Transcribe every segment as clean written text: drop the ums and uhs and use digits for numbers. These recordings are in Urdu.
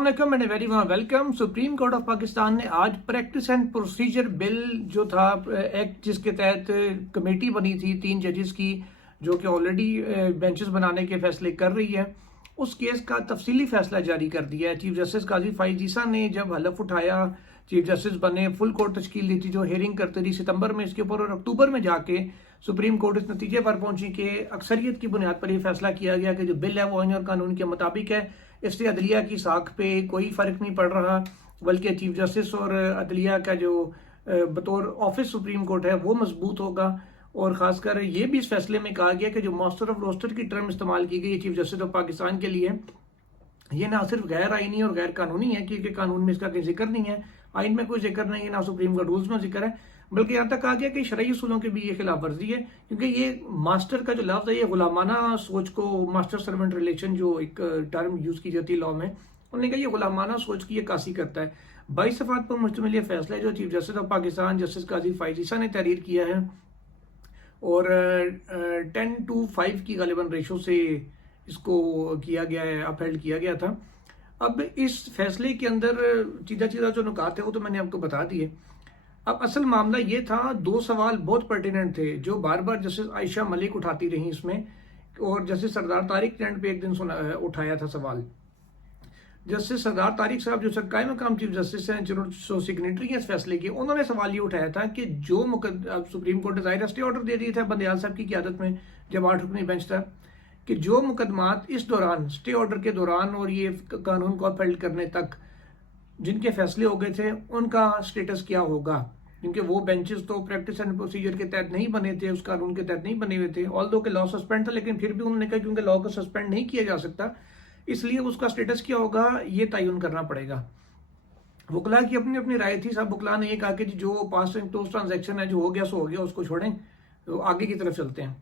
علیکم and very warm welcome. Supreme court of Pakistan نے آج پریکٹس اینڈ پروسیجر بل جو تھا ایکٹ جس کے تحت کمیٹی بنی تھی 3 ججز کی جو کہ آلریڈی بینچز بنانے کے فیصلے کر رہی ہے, اس کیس کا تفصیلی فیصلہ جاری کر دیا ہے. چیف جسٹس قاضی فائز عیسیٰ نے جب حلف اٹھایا, چیف جسٹس بنے, فل کورٹ تشکیل دی تھی جو ہیئرنگ کرتی رہی ستمبر میں اس کے اوپر, اور اکتوبر میں جا کے سپریم کورٹ اس نتیجے پر پہنچی کہ اکثریت کی بنیاد پر یہ فیصلہ کیا گیا کہ جو بل ہے وہ آئین اور قانون کے مطابق ہے. اس سے عدلیہ کی ساکھ پہ کوئی فرق نہیں پڑ رہا, بلکہ چیف جسٹس اور عدلیہ کا جو بطور آفس سپریم کورٹ ہے وہ مضبوط ہوگا. اور خاص کر یہ بھی اس فیصلے میں کہا گیا کہ جو ماسٹر آف روسٹر کی ٹرم استعمال کی گئی ہے چیف جسٹس آف پاکستان کے لیے, یہ نہ صرف غیر آئینی اور غیر قانونی ہے کیونکہ قانون میں اس کا کوئی ذکر نہیں ہے, آئین میں کوئی ذکر نہیں ہے, نہ سپریم کورٹ رولز میں ذکر ہے, بلکہ یہاں تک کہا گیا کہ شرعی اصولوں کی بھی یہ خلاف ورزی ہے کیونکہ یہ ماسٹر کا جو لفظ ہے یہ غلامانہ سوچ کو, ماسٹر سرونٹ ریلیشن جو ایک ٹرم یوز کی جاتی ہے لاء میں, انہوں نے کہا یہ غلامانہ سوچ کی یہ عکاسی کرتا ہے. 22 صفحات پر مشتمل یہ فیصلہ ہے جو chief justice of Pakistan justice قاضی فائز عیسیٰ نے تحریر کیا ہے, اور 10-5 کی غالباً ریشو سے اس کو کیا گیا ہے, اپہیلڈ کیا گیا تھا. اب اس فیصلے کے اندر چیدہ جو نکات ہے وہ تو میں نے آپ کو بتا دیے. اب اصل معاملہ یہ تھا, 2 سوال بہت پرٹیننٹ تھے جو بار بار جسٹس عائشہ ملک اٹھاتی رہیں اس میں, اور جسٹس سردار طارق نے پہ ایک دن اٹھایا تھا سوال. جسٹس سردار طارق صاحب جو سرکاری مقام چیف جسٹس ہیں جو سگنیٹری ہیں اس فیصلے کے, انہوں نے سوال یہ اٹھایا تھا کہ جو سپریم کورٹ نے ظاہر اسٹے آرڈر دے دیا تھا بندیال صاحب کی قیادت میں جب 8 رکنی بینچ تھا, کہ جو مقدمات اس دوران اسٹے آرڈر کے دوران اور یہ قانون کو اپہیلڈ کرنے تک جن کے فیصلے ہو گئے تھے ان کا سٹیٹس کیا ہوگا, کیونکہ وہ بینچز تو پریکٹس اینڈ پروسیجر کے تحت نہیں بنے تھے, اس قانون کے تحت نہیں بنے ہوئے تھے, آلدو کہ لا سسپینڈ تھا, لیکن پھر بھی انہوں نے کہا کیونکہ لا کو سسپینڈ نہیں کیا جا سکتا اس لیے اس کا سٹیٹس کیا ہوگا یہ تعین کرنا پڑے گا. وکلا کی اپنی اپنی رائے تھی. صاحب وکلا نے یہ کہا کہ جو پاس ٹرانزیکشن ہے جو ہو گیا سو ہو گیا, اس کو چھوڑیں, تو آگے کی طرف چلتے ہیں.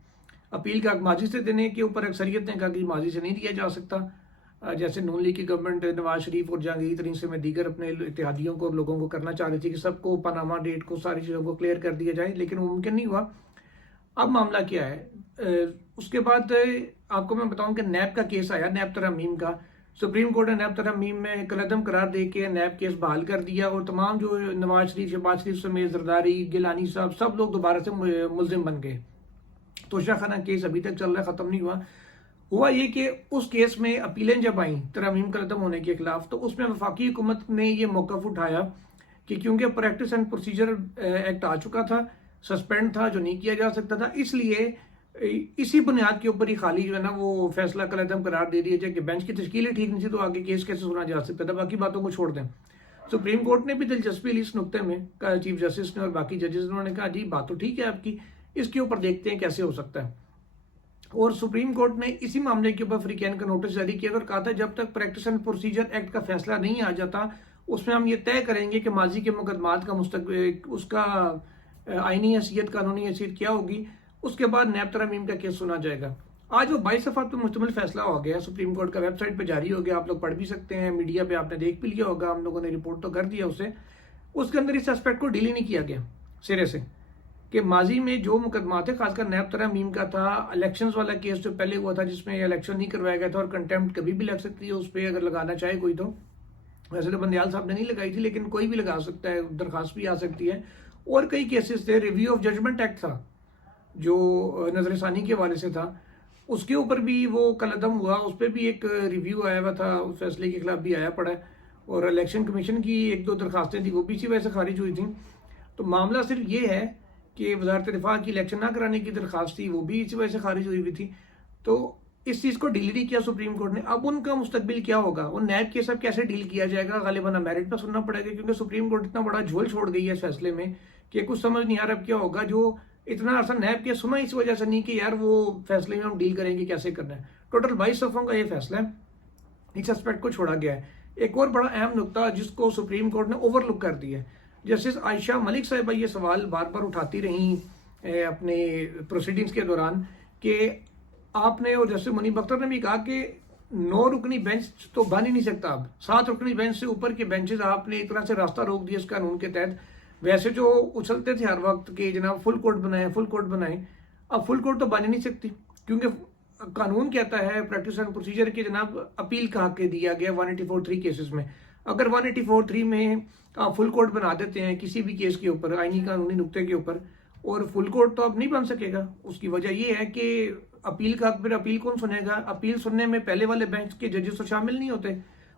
اپیل کا ماضی سے دینے کے اوپر اکثریت نے کہا کہ ماضی سے نہیں دیا جا سکتا, جیسے نون لیگ کی گورنمنٹ نواز شریف اور جہانگیر ترین سے میں دیگر اپنے اتحادیوں کو اور لوگوں کو کرنا چاہ رہی تھی کہ سب کو پاناما ڈیٹ کو ساری چیزوں کو کلیئر کر دیا جائے, لیکن وہ ممکن نہیں ہوا. اب معاملہ کیا ہے, اس کے بعد آپ کو میں بتاؤں کہ نیب کا کیس آیا, نیب ترمیم کا. سپریم کورٹ نے نیب ترمیم میں کالعدم قرار دے کے نیب کیس بحال کر دیا, اور تمام جو نواز شریف, شہباز شریف سمیت زرداری, گیلانی صاحب سب لوگ دوبارہ سے ملزم بن گئے. توشہ خانہ کیس ابھی تک چل رہا ہے, ختم نہیں ہوا. ہوا یہ کہ اس کیس میں اپیلیں جب آئیں ترمیم کالعدم ہونے کے خلاف, تو اس میں وفاقی حکومت نے یہ موقف اٹھایا کہ کیونکہ پریکٹس اینڈ پروسیجر ایکٹ آ چکا تھا, سسپینڈ تھا, جو نہیں کیا جا سکتا تھا, اس لیے اسی بنیاد کے اوپر ہی خالی جو ہے نا وہ فیصلہ کالعدم قرار دے دیا جائے کہ بینچ کی تشکیل ہی ٹھیک نہیں تھی, تو آگے کیس کیسے سنا جا سکتا تھا, باقی باتوں کو چھوڑ دیں. سپریم کورٹ نے بھی دلچسپی لی اس نقطے میں, چیف جسٹس نے اور باقی ججز, انہوں نے کہا جی بات تو ٹھیک ہے آپ کی, اس کے اوپر دیکھتے ہیں کیسے ہو سکتا ہے. اور سپریم کورٹ نے اسی معاملے کے اوپر فریقین کا نوٹس جاری کیا اور کہا تھا جب تک پریکٹس اینڈ پروسیجر ایکٹ کا فیصلہ نہیں آ جاتا اس میں ہم یہ طے کریں گے کہ ماضی کے مقدمات کا اس کا آئینی حیثیت, قانونی حیثیت کیا ہوگی. اس کے بعد نیب ترمیم کا کیس سنا جائے گا. آج وہ 22 صفحات پر مشتمل فیصلہ ہو گیا, سپریم کورٹ کا ویب سائٹ پہ جاری ہو گیا, آپ لوگ پڑھ بھی سکتے ہیں, میڈیا پہ آپ نے دیکھ بھی لیا ہوگا, ہم لوگوں نے رپورٹ تو کر دیا اسے. اس کے اندر اس اسپیکٹ کو ڈیل ہی نہیں کیا گیا سرے سے کہ ماضی میں جو مقدمات ہے, خاص کر نیب ترمیم کا تھا, الیکشنز والا کیس جو پہلے ہوا تھا جس میں الیکشن نہیں کروایا گیا تھا اور کنٹیمپٹ کبھی بھی لگ سکتی ہے اس پہ اگر لگانا چاہے کوئی, تو ویسے تو بندیال صاحب نے نہیں لگائی تھی لیکن کوئی بھی لگا سکتا ہے, درخواست بھی آ سکتی ہے. اور کئی کیسز تھے, ریویو آف ججمنٹ ایکٹ تھا جو نظر ثانی کے حوالے سے تھا, اس کے اوپر بھی وہ کالعدم ہوا, اس پہ بھی ایک ریویو آیا ہوا تھا, اس فیصلے کے خلاف بھی آیا پڑا ہے. اور الیکشن کمیشن کی 1-2 درخواستیں تھیں وہ بھی اسی وجہ سے خارج ہوئی تھیں. تو معاملہ صرف یہ ہے کہ وزارت دفاع کی الیکشن نہ کرانے کی درخواست تھی وہ بھی اسی وجہ سے خارج ہوئی تھی. تو اس چیز کو ڈیل نہیں کیا سپریم کورٹ نے. اب ان کا مستقبل کیا ہوگا, وہ نیب کیس اب کیسے ڈیل کیا جائے گا, غالباً میرٹ پر سننا پڑے گا کیونکہ سپریم کورٹ اتنا بڑا جھول چھوڑ گئی ہے اس فیصلے میں کہ کچھ سمجھ نہیں آ رہا اب کیا ہوگا. جو اتنا عرصہ نیب کیس سنا اس وجہ سے نہیں کہ یار وہ فیصلے میں ہم ڈیل کریں گے کیسے کرنا ہے. ٹوٹل 22 صفحوں کا یہ فیصلہ ہے, اس اسپیکٹ کو چھوڑا گیا ہے. ایک اور بڑا اہم نقطہ جس کو سپریم کورٹ نے اوور لک کر دیا ہے, جسٹس عائشہ ملک صاحبہ یہ سوال بار بار اٹھاتی رہیں اپنے پروسیڈنگز کے دوران کہ آپ نے, اور جسٹس منیب اختر نے بھی کہا کہ 9 رکنی بینچ تو بن ہی نہیں سکتا, اب 7 رکنی بینچ سے اوپر کے بینچز آپ نے ایک طرح سے راستہ روک دیا اس قانون کے تحت. ویسے جو اچھلتے تھے ہر وقت کہ جناب فل کورٹ بنائیں, اب فل کورٹ تو بن ہی نہیں سکتی کیونکہ قانون کہتا ہے پریکٹس اینڈ پروسیجر کے جناب اپیل کا حق دیا گیا 184(3) کیسز میں. اگر 184(3) میں آپ فل کورٹ بنا دیتے ہیں کسی بھی کیس کے اوپر آئینی قانونی نقطے کے اوپر, اور فل کورٹ تو اب نہیں بن سکے گا. اس کی وجہ یہ ہے کہ اپیل کا حق, پھر اپیل کون سنے گا؟ اپیل سننے میں پہلے والے بینچ کے ججز تو شامل نہیں ہوتے,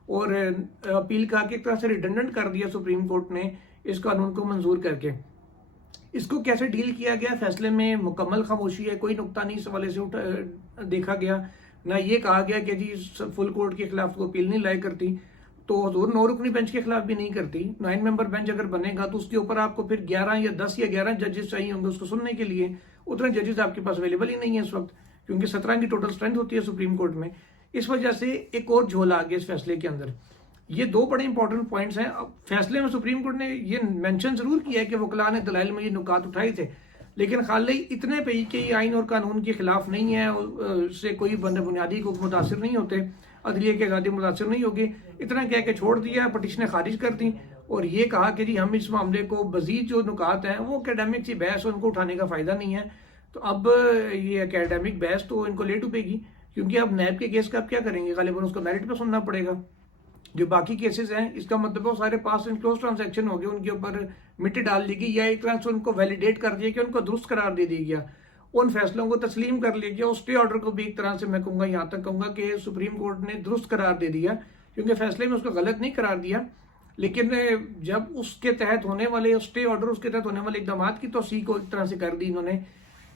اور اپیل کا حق ایک طرح سے ریڈنڈنٹ کر دیا سپریم کورٹ نے اس قانون کو منظور کر کے. اس کو کیسے ڈیل کیا گیا؟ فیصلے میں مکمل خاموشی ہے, کوئی نقطہ نہیں اس حوالے سے دیکھا گیا. نہ یہ کہا گیا کہ جی فل کورٹ کے خلاف تو اپیل نہیں لائے کرتی, تو حضور 9 رکنی بینچ کے خلاف بھی نہیں کرتی. 9 ممبر بینچ اگر بنے گا تو اس کے اوپر آپ کو پھر 11 یا 10 یا 11 ججز چاہیے ہوں گے اس کو سننے کے لیے. اتنے ججز آپ کے پاس اویلیبل ہی نہیں ہے اس وقت, کیونکہ 17 کی ٹوٹل اسٹرینتھ ہوتی ہے سپریم کورٹ میں. اس وجہ سے ایک اور جھول آ گیا اس فیصلے کے اندر. یہ 2 بڑے امپورٹنٹ پوائنٹس ہیں. فیصلے میں سپریم کورٹ نے یہ مینشن ضرور کیا ہے کہ وکلاء نے دلائل میں یہ نکات اٹھائے تھے, لیکن خالی اتنے پہ ہی کہ یہ آئین اور قانون کے خلاف نہیں ہے, اس سے کوئی بنیادی حقوق متاثر نہیں ہوتے, عدلیہ کی آزادی متاثر نہیں ہوگی, اتنا کہہ کے چھوڑ دیا, پٹیشنیں خارج کر دیں, اور یہ کہا کہ جی ہم اس معاملے کو مزید جو نکات ہیں وہ اکیڈمک سی بحث ان کو اٹھانے کا فائدہ نہیں ہے. تو اب یہ اکیڈمک بحث تو ان کو لیٹ ڈوبے گی, کیونکہ اب نیب کے کیس کا اب کیا کریں گے؟ غالباً اس کو میرٹ پہ سننا پڑے گا. جو باقی کیسز ہیں اس کا مطلب وہ سارے پاس اینڈ کلوز ٹرانزیکشن ہو گئے, ان کے اوپر مٹی ڈال دی گئی, یا ایک طرح سے ان کو ویلیڈیٹ کر دیا کہ ان کو درست قرار دے دیا گیا, ان فیصلوں کو تسلیم کر لیا گیا. اسٹے آرڈر کو بھی ایک طرح سے میں کہوں گا, یہاں تک کہوں گا کہ سپریم کورٹ نے درست قرار دے دیا, کیونکہ فیصلے میں اس کو غلط نہیں قرار دیا, لیکن جب اس کے تحت ہونے والے اسٹے آرڈر, اس کے تحت ہونے والے اقدامات کی توثیق کو ایک طرح سے کر دی انہوں نے,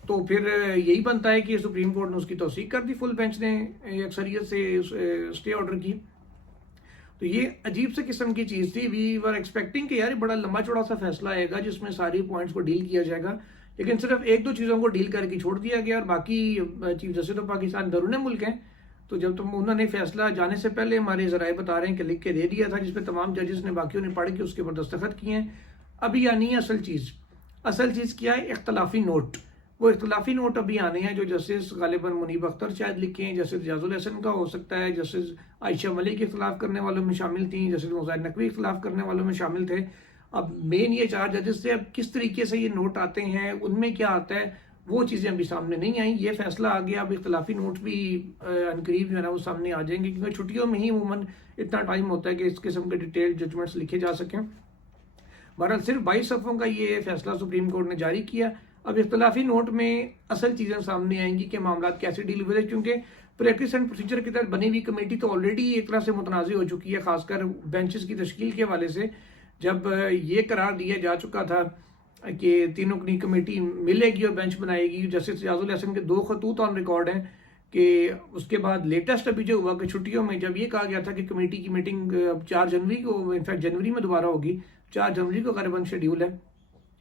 تو پھر یہی بنتا ہے کہ سپریم کورٹ نے اس کی توثیق کر دی, فل بینچ نے اکثریت سے اسٹے آرڈر کی. تو یہ عجیب سے قسم کی چیز تھی. وی ور ایکسپیکٹنگ کہ یار بڑا لمبا چوڑا سا فیصلہ آئے گا جس میں ساری پوائنٹس کو ڈیل کیا جائے گا, لیکن صرف 1-2 چیزوں کو ڈیل کر کے چھوڑ دیا گیا, اور باقی چیف جسٹس تو پاکستان بیرون ملک ہیں. تو جب انہوں نے فیصلہ جانے سے پہلے ہمارے ذرائع بتا رہے ہیں کہ لکھ کے دے دیا تھا, جس پہ تمام ججز نے باقیوں نے پڑھ کے اس کے اوپر دستخط کیے ہیں. ابھی آنی ہے اصل چیز کیا ہے؟ اختلافی نوٹ. وہ اختلافی نوٹ ابھی آنے ہیں جو جسٹس غالباً منیب اختر شاید لکھے ہیں, جسٹس اعجاز الحسن کا ہو سکتا ہے, جسٹس عائشہ ملک اختلاف کرنے والوں میں شامل تھیں, جسٹس مظاہر نقوی اختلاف کرنے والوں میں شامل تھے. اب مین یہ 4 ججز سے اب کس طریقے سے یہ نوٹ آتے ہیں, ان میں کیا آتا ہے, وہ چیزیں ابھی سامنے نہیں آئیں. یہ فیصلہ آ گیا, اب اختلافی نوٹ بھی عنقریب جو ہے نا وہ سامنے آ جائیں گے, کیونکہ چھٹیوں میں ہی عموماً اتنا ٹائم ہوتا ہے کہ اس قسم کے ڈیٹیل ججمنٹس لکھے جا سکیں. بہرحال صرف 22 صفحوں کا یہ فیصلہ سپریم کورٹ نے جاری کیا. اب اختلافی نوٹ میں اصل چیزیں سامنے آئیں گی کہ معاملات کیسے ڈیل ہوئے, کیونکہ پریکٹس اینڈ پروسیجر کی تحت بنی ہوئی کمیٹی تو آلریڈی ایک طرح سے متنازع ہو چکی ہے, خاص کر بینچز کی تشکیل کے حوالے سے. جب یہ قرار دیا جا چکا تھا کہ 3 رکنی کمیٹی ملے گی اور بینچ بنائے گی, جسٹس اعجاز الحسن کے 2 خطوط آن ریکارڈ ہیں, کہ اس کے بعد لیٹسٹ ابھی جو ہوا کہ چھٹیوں میں جب یہ کہا گیا تھا کہ کمیٹی کی میٹنگ 4 جنوری کو, انفیکٹ جنوری میں دوبارہ ہوگی, 4 جنوری کو غالباً شیڈیول ہے.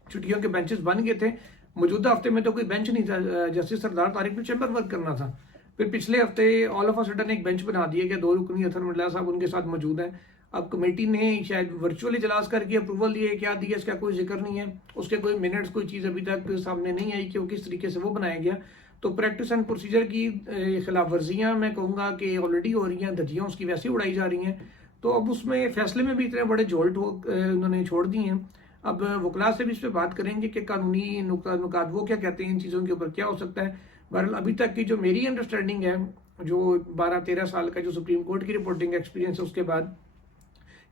چھٹیوں کے بینچز بن گئے تھے, موجودہ ہفتے میں تو کوئی بینچ نہیں تھا, جسٹس سردار طارق نے چیمبر ورک کرنا تھا. پھر پچھلے ہفتے آل آف سڈن ایک بینچ بنا دیا گیا, 2 رکنی اطہر مٹلہ صاحب ان کے ساتھ موجود ہیں. اب کمیٹی نے شاید ورچوئل اجلاس کر کے اپروول دیا, کیا دیا اس کا کوئی ذکر نہیں ہے, اس کے کوئی منٹس کوئی چیز ابھی تک سامنے نہیں آئی کہ وہ کس طریقے سے وہ بنایا گیا. تو پریکٹس اینڈ پروسیجر کی خلاف ورزیاں میں کہوں گا کہ آلریڈی ہو رہی ہیں, دھجیاں اس کی ویسے اڑائی جا رہی ہیں. تو اب اس میں فیصلے میں بھی اتنے بڑے جھول انہوں نے چھوڑ دی ہیں. اب وکلاء سے بھی اس پہ بات کریں گے کہ قانونی نکات وہ کیا کہتے ہیں, ان چیزوں کے اوپر کیا ہو سکتا ہے. بہرحال ابھی تک کی جو میری انڈرسٹینڈنگ ہے, جو 12-13 سال کا جو سپریم کورٹ کی رپورٹنگ ایکسپیرینس ہے اس کے بعد,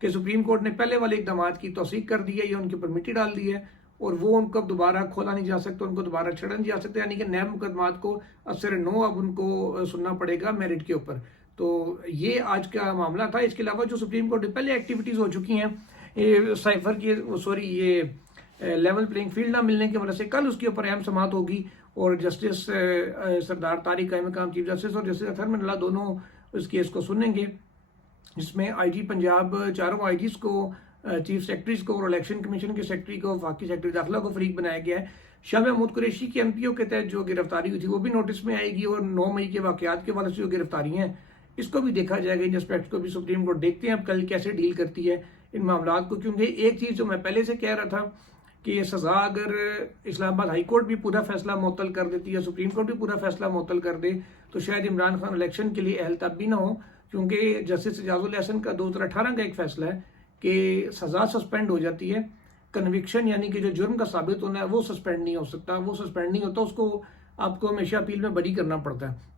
کہ سپریم کورٹ نے پہلے والے اقدامات کی توثیق کر دی ہے یا ان کے اوپر مٹی ڈال دی ہے, اور وہ ان کو اب دوبارہ کھولا نہیں جا سکتا, ان کو دوبارہ چھڑا نہیں جا سکتا, یعنی کہ نئے مقدمات کو اثر نو اب ان کو سننا پڑے گا میرٹ کے اوپر. تو یہ آج کا معاملہ تھا. اس کے علاوہ جو سپریم کورٹ پہلے ایکٹیویٹیز ہو چکی ہیں, سائفر کی یہ لیول پلینگ فیلڈ نہ ملنے کی وجہ سے, کل اس کے اوپر اہم سماعت ہوگی, اور جسٹس سردار طارق قائم مقام چیف جسٹس اور جسٹس اطہر مٹلہ دونوں اس کیس کو سنیں گے, جس میں آئی جی پنجاب 4 آئی جیز کو, چیف سیکرٹریز کو اور الیکشن کمیشن کے سیکرٹری کو, وفاقی سیکرٹری داخلہ کو فریق بنایا گیا ہے. شاہ محمود قریشی کی ایم پی او کے تحت جو گرفتاری ہوئی تھی وہ بھی نوٹس میں آئے گی, اور 9 مئی کے واقعات کے حوالے سے جو گرفتاریاں ہیں اس کو بھی دیکھا جائے گا. ان اسپیکٹ کو بھی سپریم کورٹ دیکھتے ہیں اب کل کیسے ڈیل کرتی ہے ان معاملات کو, کیونکہ ایک چیز جو میں پہلے سے کہہ رہا تھا کہ یہ سزا اگر اسلام آباد ہائی کورٹ بھی پورا فیصلہ معطل کر دیتی ہے, سپریم کورٹ بھی پورا فیصلہ معطل کر دے, تو شاید عمران خان الیکشن کے لیے اہل تب بھی نہ ہو, کیونکہ جسٹس اعجاز الحسن کا 2018 کا ایک فیصلہ ہے کہ سزا سسپینڈ ہو جاتی ہے, کنوکشن یعنی کہ جو جرم کا ثابت ہونا ہے وہ سسپینڈ نہیں ہو سکتا, وہ سسپینڈ نہیں ہوتا, اس کو آپ کو ہمیشہ اپیل میں بری کرنا پڑتا ہے.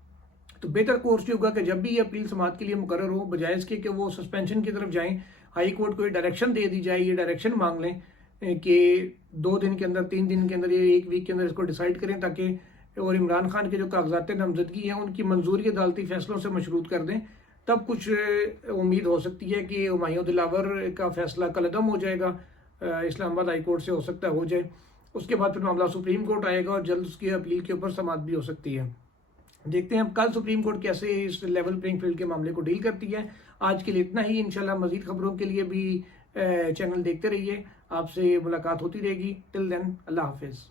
تو بہتر کورس یہ ہوگا کہ جب بھی یہ اپیل سماعت کے لیے مقرر ہو، بجائے اس کے کہ وہ سسپینشن کی طرف جائیں، ہائی کورٹ کو یہ ڈائریکشن دے دی جائے، یہ ڈائریکشن مانگ لیں کہ 2 دن کے اندر، 3 دن کے اندر، یا 1 ویک کے اندر اس کو ڈیسائیڈ کریں، تاکہ اور عمران خان کے جو کاغذات نامزدگی ہیں ان کی منظوری عدالتی فیصلوں سے مشروط کر دیں، تب کچھ امید ہو سکتی ہے کہ ہمایوں دلاور کا فیصلہ کالعدم ہو جائے گا، اسلام آباد ہائی کورٹ سے ہو سکتا ہے ہو جائے، اس کے بعد پھر معاملہ سپریم کورٹ آئے گا اور جلد اس کی اپیل کے اوپر سماعت بھی ہو سکتی ہے۔ دیکھتے ہیں اب کل سپریم کورٹ کیسے اس لیول پلینگ فیلڈ کے معاملے کو ڈیل کرتی ہے۔ آج کے لیے اتنا ہی، انشاءاللہ مزید خبروں کے لیے بھی چینل دیکھتے رہیے، آپ سے ملاقات ہوتی رہے گی۔ ٹل دین، اللہ حافظ۔